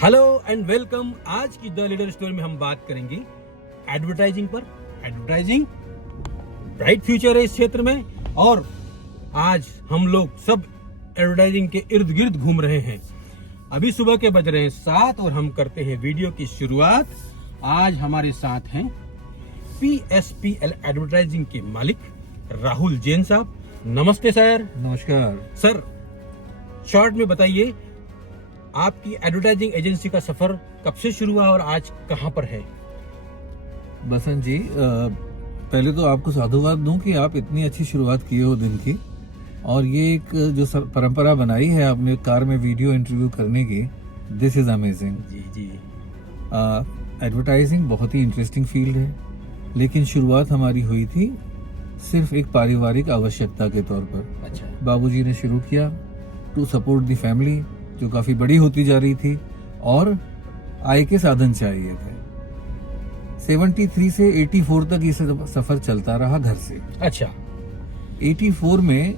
Hello and welcome. आज की the leader story में हम बात करेंगे एडवर्टाइजिंग पर। एडवर्टाइजिंग ब्राइट फ्यूचर है इस क्षेत्र में, और आज हम लोग सब एडवर्टाइजिंग के इर्द गिर्द घूम रहे हैं। अभी सुबह के बज रहे हैं 7 और हम करते हैं वीडियो की शुरुआत। आज हमारे साथ हैं PSPL एडवर्टाइजिंग के मालिक राहुल जैन साहब। नमस्ते सर। नमस्कार सर, शॉर्ट में बताइए आपकी एडवर्टाइजिंग एजेंसी का सफर कब से शुरू हुआ और आज कहां पर है? बसंत जी, पहले तो आपको साधुवाद दूं कि आप इतनी अच्छी शुरुआत किए हो दिन की, और ये एक जो परंपरा बनाई है आपने कार में वीडियो इंटरव्यू करने की, दिस इज अमेजिंग। जी जी। एडवर्टाइजिंग बहुत ही इंटरेस्टिंग फील्ड है, लेकिन शुरुआत हमारी हुई थी सिर्फ एक पारिवारिक आवश्यकता के तौर पर। अच्छा। बाबूजी ने शुरू किया टू सपोर्ट द फैमिली, जो काफी बड़ी होती जा रही थी और आय के साधन चाहिए थे। 73 से 84 तक ये सफर चलता रहा घर से। अच्छा। 84 में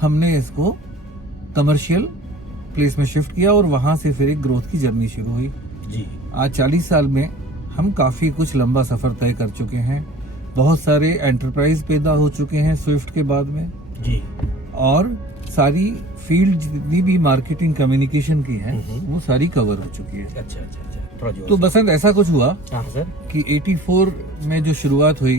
हमने इसको कमर्शियल प्लेस में शिफ्ट किया और वहां से फिर एक ग्रोथ की जर्नी शुरू हुई। जी। आज 40 साल में हम काफी कुछ लंबा सफर तय कर चुके हैं। बहुत सारे एंटरप्राइज पैदा हो चुके हैं स्विफ्ट के बाद में जी। और सारी फील्ड जितनी भी मार्केटिंग कम्युनिकेशन की है वो सारी कवर हो चुकी है। अच्छा अच्छा अच्छा, थोड़ा जोर तो से। बसंत, ऐसा कुछ हुआ हाँ सर। कि 84 में जो शुरुआत हुई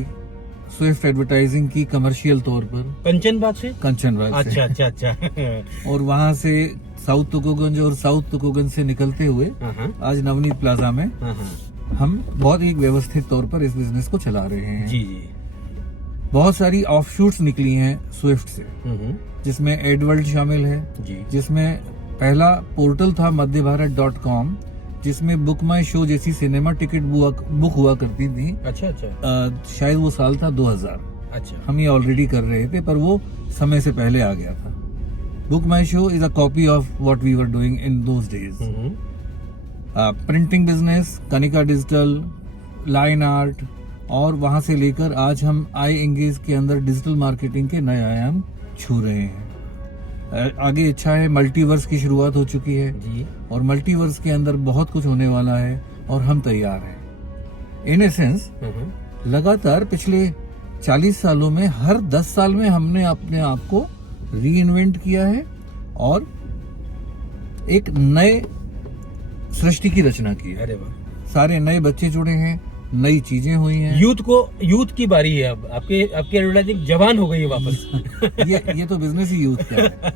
स्विफ्ट एडवर्टाइजिंग की कमर्शियल तौर पर कंचनबाग से। कंचनबाग अच्छा से, अच्छा अच्छा। और वहां से साउथ तुकोगंज और साउथ तुकोगंज से निकलते हुए हाँ आज नवनीत प्लाजा में हाँ हाँ। हम बहुत ही व्यवस्थित तौर पर इस बिजनेस को चला रहे हैं। जी जी। बहुत सारी ऑफशूट्स निकली हैं स्विफ्ट से, जिसमें एडवर्ल्ड शामिल है, जी। जिसमें पहला पोर्टल था मध्यभारत.com, जिसमें बुक माई शो जैसी सिनेमा टिकट बुक हुआ करती थी। अच्छा अच्छा। शायद वो साल था 2000। अच्छा। हम ये ऑलरेडी कर रहे थे, पर वो समय से पहले आ गया था। Book My Show is a copy of what we were doing in those days. Printing business, Kanika Digital, line art, और वहां से लेकर आज हम आई एंगेज के अंदर डिजिटल मार्केटिंग के नए आयाम छू रहे हैं। आगे इच्छा है, मल्टीवर्स की शुरुआत हो चुकी है जी। और मल्टीवर्स के अंदर बहुत कुछ होने वाला है और हम तैयार हैं। इन एसेंस लगातार पिछले 40 सालों में हर 10 साल में हमने अपने आप को री इन्वेंट किया है और एक नए सृष्टि की रचना की है। अरे वाह। सारे नए बच्चे जुड़े हैं, नई चीजें हुई हैं। यूथ की बारी है अब। आपकी एडवर्टाइजिंग जवान हो गई है वापस। ये तो बिजनेस ही यूथ का है।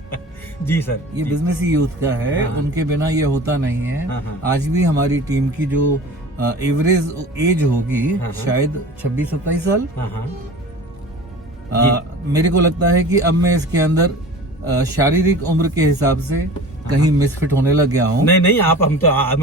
जी सर। ये बिजनेस ही यूथ का है। हाँ। उनके बिना ये होता नहीं है। हाँ। आज भी हमारी टीम की जो एवरेज एज होगी हाँ। शायद 26-27 साल। हाँ हाँ। मेरे को लगता है कि अब मैं इसके अंदर शारीरिक उम्र के हिसाब से कहीं मिसफिट होने लग गया हूँ। नहीं नहीं, आप हमें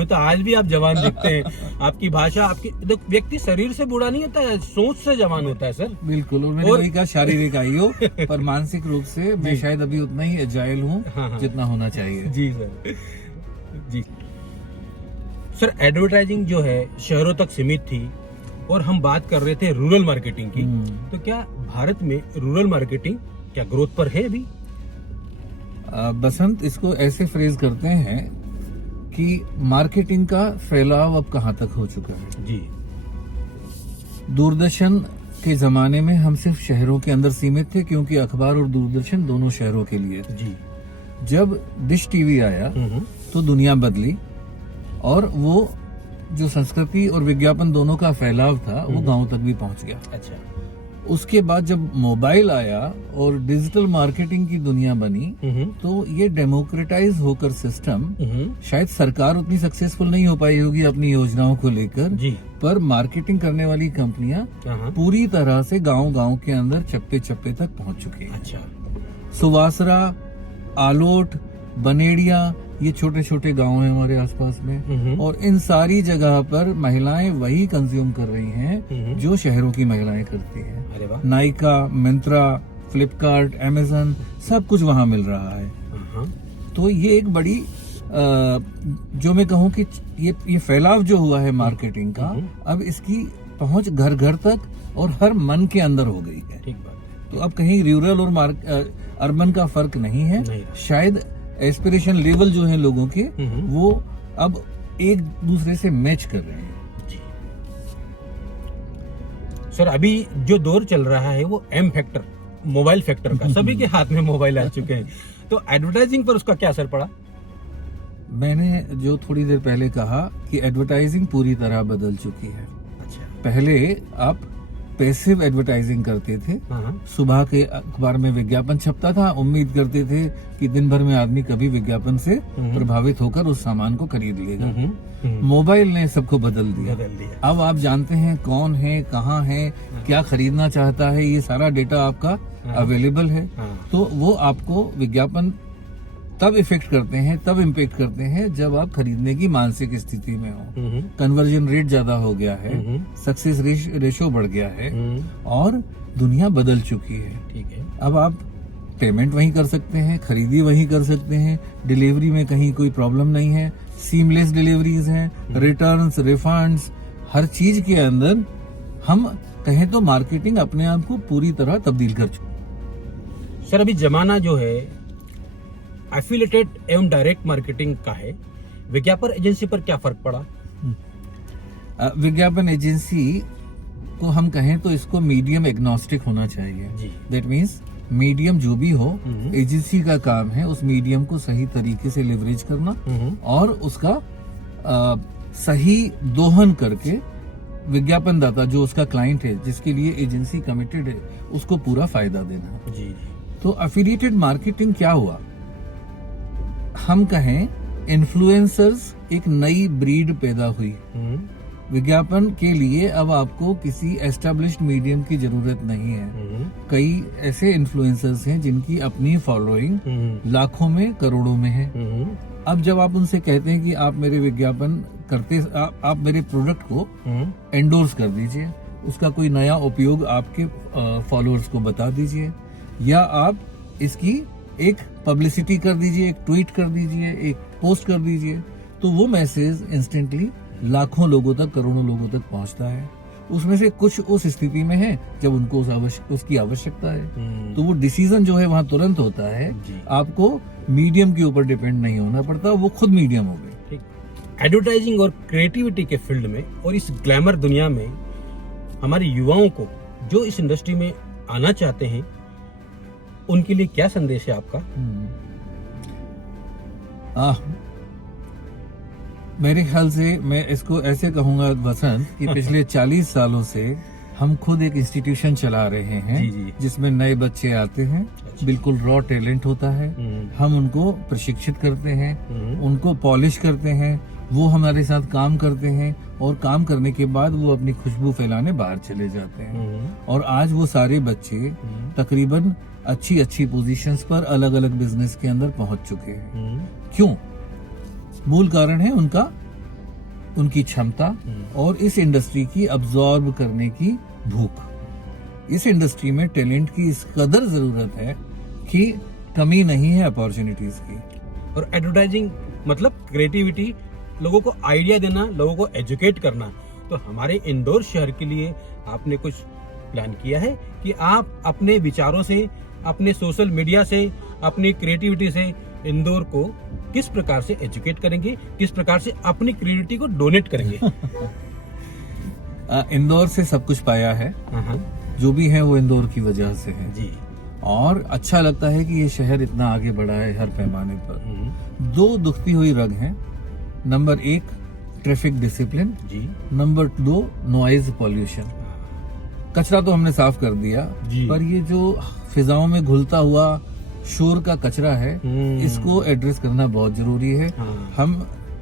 तो आज भी आप जवान दिखते हैं। आपकी भाषा, आपकी व्यक्ति शरीर से बूढ़ा नहीं होता है, सोच से जवान होता है सर। बिल्कुल। और मैंने वही कहा, शारीरिक आयु पर मानसिक रूप से मैं शायद अभी उतना ही एजाइल हूँ हाँ। जितना होना चाहिए। जी सर। जी सर, एडवर्टाइजिंग जो है शहरों तक सीमित थी और हम बात कर रहे थे रूरल मार्केटिंग की। तो क्या भारत में रूरल मार्केटिंग क्या ग्रोथ पर है अभी? बसंत, इसको ऐसे फ्रेज करते हैं कि मार्केटिंग का फैलाव अब कहां तक हो चुका है। जी। दूरदर्शन के जमाने में हम सिर्फ शहरों के अंदर सीमित थे, क्योंकि अखबार और दूरदर्शन दोनों शहरों के लिए थे। जी। जब डिश टीवी आया तो दुनिया बदली और वो जो संस्कृति और विज्ञापन दोनों का फैलाव था वो गांव तक भी पहुंच गया। अच्छा। उसके बाद जब मोबाइल आया और डिजिटल मार्केटिंग की दुनिया बनी तो ये डेमोक्रेटाइज होकर सिस्टम, शायद सरकार उतनी सक्सेसफुल नहीं हो पाई होगी अपनी योजनाओं को लेकर, जी। पर मार्केटिंग करने वाली कंपनियां हाँ। पूरी तरह से गांव-गांव के अंदर चप्पे चप्पे तक पहुंच चुकी हैं। अच्छा। सुवासरा, आलोट, बनेड़िया, ये छोटे छोटे गांव हैं हमारे आसपास में, और इन सारी जगह पर महिलाएं वही कंज्यूम कर रही हैं जो शहरों की महिलाएं करती हैं। अरे वाह। नाइका, मिंत्रा, फ्लिपकार्ट, अमेजन, सब कुछ वहां मिल रहा है। हाँ। तो ये एक बड़ी जो मैं कहूँ कि ये फैलाव जो हुआ है मार्केटिंग का, अब इसकी पहुंच घर घर तक और हर मन के अंदर हो गई है। ठीक बात है। तो अब कहीं रूरल और अर्बन का फर्क नहीं है। नहीं। शायद एस्पिरेशन लेवल जो है लोगों के वो अब एक दूसरे से मैच कर रहे हैं। जी। सर, अभी जो दौर चल रहा है वो एम फैक्टर, मोबाइल फैक्टर का, सभी के हाथ में मोबाइल आ चुके हैं, तो एडवर्टाइजिंग पर उसका क्या असर पड़ा? मैंने जो थोड़ी देर पहले कहा कि एडवर्टाइजिंग पूरी तरह बदल चुकी है। अच्छा। पहले आप पैसिव एडवर्टाइजिंग करते थे। हाँ। सुबह के अखबार में विज्ञापन छपता था, उम्मीद करते थे कि दिन भर में आदमी कभी विज्ञापन से प्रभावित होकर उस सामान को खरीद लेगा। मोबाइल ने सबको बदल दिया। अब आप जानते हैं कौन है, कहाँ है, क्या खरीदना चाहता है, ये सारा डेटा आपका अवेलेबल है। तो वो आपको विज्ञापन तब इफेक्ट करते हैं, तब इम्पेक्ट करते हैं जब आप खरीदने की मानसिक स्थिति में हो। कन्वर्जन रेट ज्यादा हो गया है, सक्सेस रेशो बढ़ गया है, और दुनिया बदल चुकी है। ठीक है। अब आप पेमेंट वहीं कर सकते हैं, खरीदी वहीं कर सकते हैं, डिलीवरी में कहीं कोई प्रॉब्लम नहीं है, सीमलेस डिलीवरीज हैं, रिटर्न्स, रिफंड्स, हर चीज के अंदर हम कहें तो मार्केटिंग अपने आप को पूरी तरह तब्दील कर चुकी। सर, अभी जमाना जो है एफिलिएटेड एवं डायरेक्ट मार्केटिंग का है, विज्ञापन एजेंसी पर क्या फर्क पड़ा? विज्ञापन एजेंसी को हम कहें तो इसको मीडियम एग्नोस्टिक होना चाहिए। दैट मीन्स मीडियम जो भी हो, एजेंसी का काम है उस मीडियम को सही तरीके से लेवरेज करना और उसका सही दोहन करके विज्ञापन दाता जो उसका क्लाइंट है, जिसके लिए एजेंसी कमिटेड है, उसको पूरा फायदा देना। जी। तो एफिलिएटेड मार्केटिंग क्या हुआ? हम कहें इन्फ्लुएंसर्स एक नई ब्रीड पैदा हुई। विज्ञापन के लिए अब आपको किसी एस्टेब्लिश्ड मीडियम की जरूरत नहीं है। कई ऐसे इन्फ्लुएंसर्स हैं जिनकी अपनी फॉलोइंग लाखों में, करोड़ों में है। अब जब आप उनसे कहते हैं कि आप मेरे विज्ञापन करते, आप मेरे प्रोडक्ट को एंडोर्स कर दीजिए, उसका कोई नया उपयोग आपके फॉलोअर्स को बता दीजिए, या आप इसकी एक पब्लिसिटी कर दीजिए, एक ट्वीट कर दीजिए, एक पोस्ट कर दीजिए, तो वो मैसेज इंस्टेंटली लाखों लोगों तक, करोड़ों लोगों तक पहुंचता है। उसमें से कुछ उस स्थिति में है जब उनको उसकी आवश्यकता है, तो वो डिसीजन जो है वहां तुरंत होता है। आपको मीडियम के ऊपर डिपेंड नहीं होना पड़ता, वो खुद मीडियम हो गए। एडवर्टाइजिंग और क्रिएटिविटी के फील्ड में और इस ग्लैमर दुनिया में हमारे युवाओं को जो इस इंडस्ट्री में आना चाहते हैं, उनके लिए क्या संदेश है आपका? मेरे ख्याल से मैं इसको ऐसे कहूंगा वसंत कि पिछले 40 सालों से हम खुद एक इंस्टीट्यूशन चला रहे हैं जिसमें नए बच्चे आते हैं। बिल्कुल रॉ टैलेंट होता है, हम उनको प्रशिक्षित करते हैं, उनको पॉलिश करते हैं, वो हमारे साथ काम करते हैं, और काम करने के बाद वो अपनी खुशबू फैलाने बाहर चले जाते हैं। और आज वो सारे बच्चे तकरीबन अच्छी अच्छी पोजीशंस पर अलग अलग बिजनेस के अंदर पहुंच चुके हैं। क्यों? मूल कारण है उनकी क्षमता और इस इंडस्ट्री की अब्सॉर्ब करने की भूख। इस इंडस्ट्री में टैलेंट की इस कदर जरूरत है कि कमी नहीं है अपॉर्चुनिटीज की। और एडवर्टाइजिंग मतलब क्रिएटिविटी, लोगों को आइडिया देना, लोगों को एजुकेट करना। तो हमारे इंदौर शहर के लिए आपने कुछ प्लान किया है कि आप अपने विचारों से, अपने सोशल मीडिया से, अपनी क्रिएटिविटी से इंदौर को किस प्रकार से एजुकेट करेंगे, किस प्रकार से अपनी क्रिएटिविटी को डोनेट करेंगे? इंदौर से सब कुछ पाया है, जो भी है वो इंदौर की वजह से है जी। और अच्छा लगता है कि ये शहर इतना आगे बढ़ा है हर पैमाने पर। दो दुखती हुई रग हैं। नंबर 1, ट्रैफिक डिसिप्लिन, जी नंबर 2 नॉइज पॉल्यूशन। कचरा तो हमने साफ कर दिया, जी। पर ये जो फिजाओं में घुलता हुआ शोर का कचरा है, इसको एड्रेस करना बहुत जरूरी है। हाँ। हम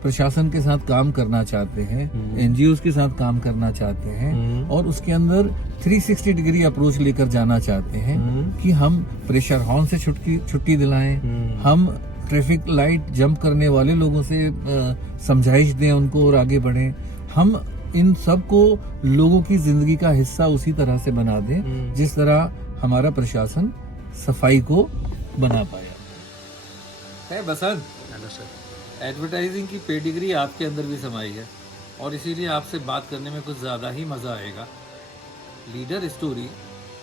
प्रशासन के साथ काम करना चाहते हैं, एनजीओज के साथ काम करना चाहते हैं और उसके अंदर 360 डिग्री अप्रोच लेकर जाना चाहते हैं कि हम प्रेशर हॉर्न से छुट्टी दिलाएं, हम ट्रैफिक लाइट जंप करने वाले लोगों से समझाइश दें उनको और आगे बढ़ें। हम इन सब को लोगों की जिंदगी का हिस्सा उसी तरह से बना दें जिस तरह हमारा प्रशासन सफाई को बना पाया है। बसंत, एडवर्टाइजिंग की पेडिग्री आपके अंदर भी समाई है और इसीलिए आपसे बात करने में कुछ ज़्यादा ही मज़ा आएगा। लीडर स्टोरी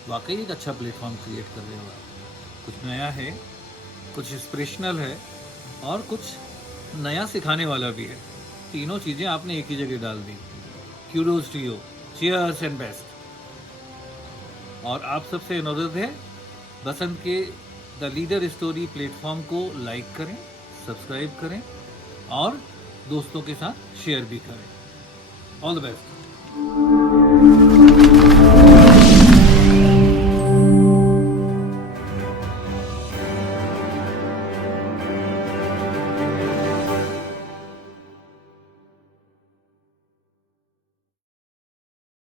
वाकई एक अच्छा प्लेटफॉर्म क्रिएट कर रहे हो आप। कुछ नया है, कुछ इंस्पिरेशनल है और कुछ नया सिखाने वाला भी है। तीनों चीज़ें आपने एक ही जगह डाल दी। Kudos to you, cheers and best. और आप सबसे अनुरोध है, बसंत के द लीडर स्टोरी प्लेटफॉर्म को लाइक करें, सब्सक्राइब करें और दोस्तों के साथ शेयर भी करें। All the best.